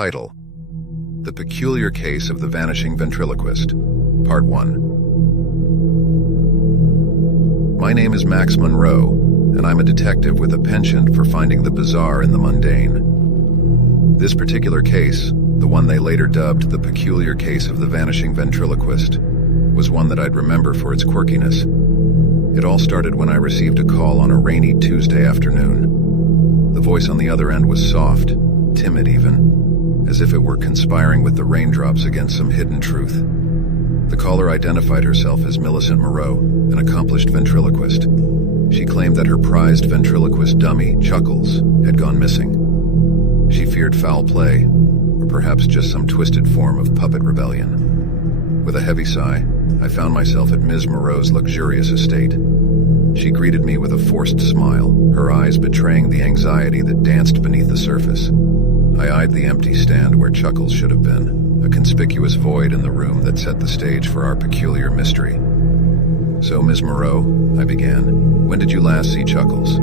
Title: The Peculiar Case of the Vanishing Ventriloquist, Part 1. My name is Max Monroe, and I'm a detective with a penchant for finding the bizarre in the mundane. This particular case, the one they later dubbed the peculiar case of the vanishing ventriloquist, was one that I'd remember for its quirkiness. It all started when I received a call on a rainy Tuesday afternoon. The voice on the other end was soft, timid even, as if it were conspiring with the raindrops against some hidden truth. The caller identified herself as Millicent Moreau, an accomplished ventriloquist. She claimed that her prized ventriloquist dummy, Chuckles, had gone missing. She feared foul play, or perhaps just some twisted form of puppet rebellion. With a heavy sigh, I found myself at Ms. Moreau's luxurious estate. She greeted me with a forced smile, her eyes betraying the anxiety that danced beneath the surface. I eyed the empty stand where Chuckles should have been, a conspicuous void in the room that set the stage for our peculiar mystery. "So, Ms. Moreau," I began, "when did you last see Chuckles?"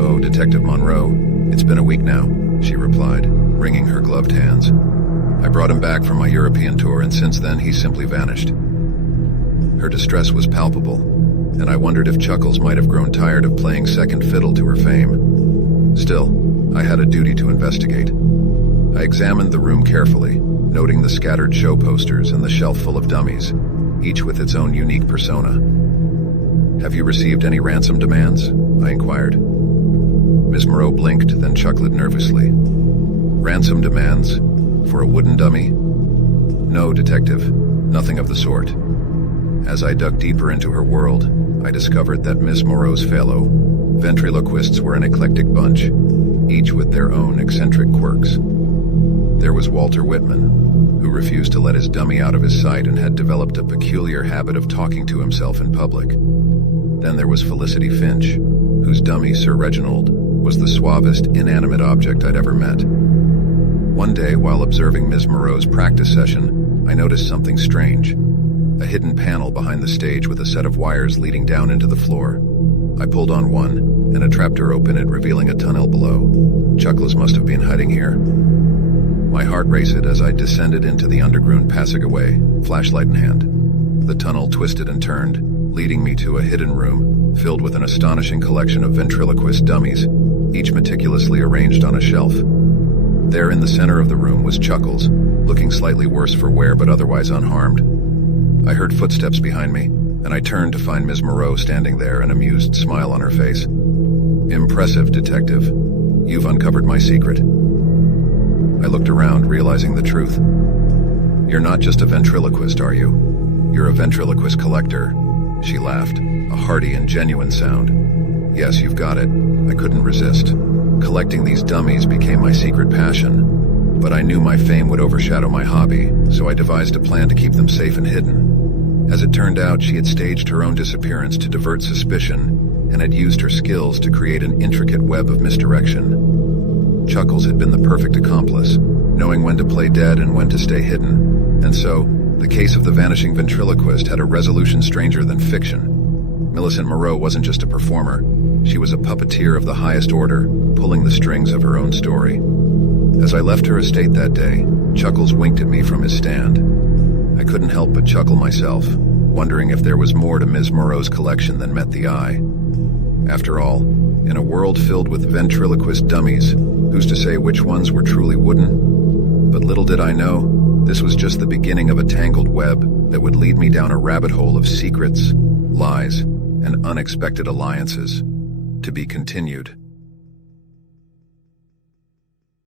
"Oh, Detective Monroe, it's been a week now," she replied, wringing her gloved hands. "I brought him back from my European tour, and since then he's simply vanished." Her distress was palpable, and I wondered if Chuckles might have grown tired of playing second fiddle to her fame. Still, I had a duty to investigate. I examined the room carefully, noting the scattered show posters and the shelf full of dummies, each with its own unique persona. "Have you received any ransom demands?" I inquired. Ms. Moreau blinked, then chuckled nervously. "Ransom demands? For a wooden dummy?" "No, Detective, nothing of the sort." As I dug deeper into her world, I discovered that Ms. Moreau's fellow ventriloquists were an eclectic bunch, each with their own eccentric quirks. There was Walter Whitman, who refused to let his dummy out of his sight and had developed a peculiar habit of talking to himself in public. Then there was Felicity Finch, whose dummy, Sir Reginald, was the suavest, inanimate object I'd ever met. One day, while observing Ms. Moreau's practice session, I noticed something strange. A hidden panel behind the stage with a set of wires leading down into the floor. I pulled on one, and a trapdoor opened it, revealing a tunnel below. Chuckles must have been hiding here. My heart raced as I descended into the underground passageway, flashlight in hand. The tunnel twisted and turned, leading me to a hidden room filled with an astonishing collection of ventriloquist dummies, each meticulously arranged on a shelf. There in the center of the room was Chuckles, looking slightly worse for wear but otherwise unharmed. I heard footsteps behind me, and I turned to find Ms. Moreau standing there, an amused smile on her face. "Impressive, Detective. You've uncovered my secret." I looked around, realizing the truth. "You're not just a ventriloquist, are you? You're a ventriloquist collector." She laughed, a hearty and genuine sound. "Yes, you've got it." I couldn't resist. Collecting these dummies became my secret passion, but I knew my fame would overshadow my hobby, so I devised a plan to keep them safe and hidden. As it turned out, she had staged her own disappearance to divert suspicion and had used her skills to create an intricate web of misdirection. Chuckles had been the perfect accomplice, knowing when to play dead and when to stay hidden, and so, the case of the vanishing ventriloquist had a resolution stranger than fiction. Millicent Moreau wasn't just a performer, she was a puppeteer of the highest order, pulling the strings of her own story. As I left her estate that day, Chuckles winked at me from his stand. I couldn't help but chuckle myself, wondering if there was more to Ms. Moreau's collection than met the eye. After all, in a world filled with ventriloquist dummies, who's to say which ones were truly wooden? But little did I know, this was just the beginning of a tangled web that would lead me down a rabbit hole of secrets, lies, and unexpected alliances. To be continued.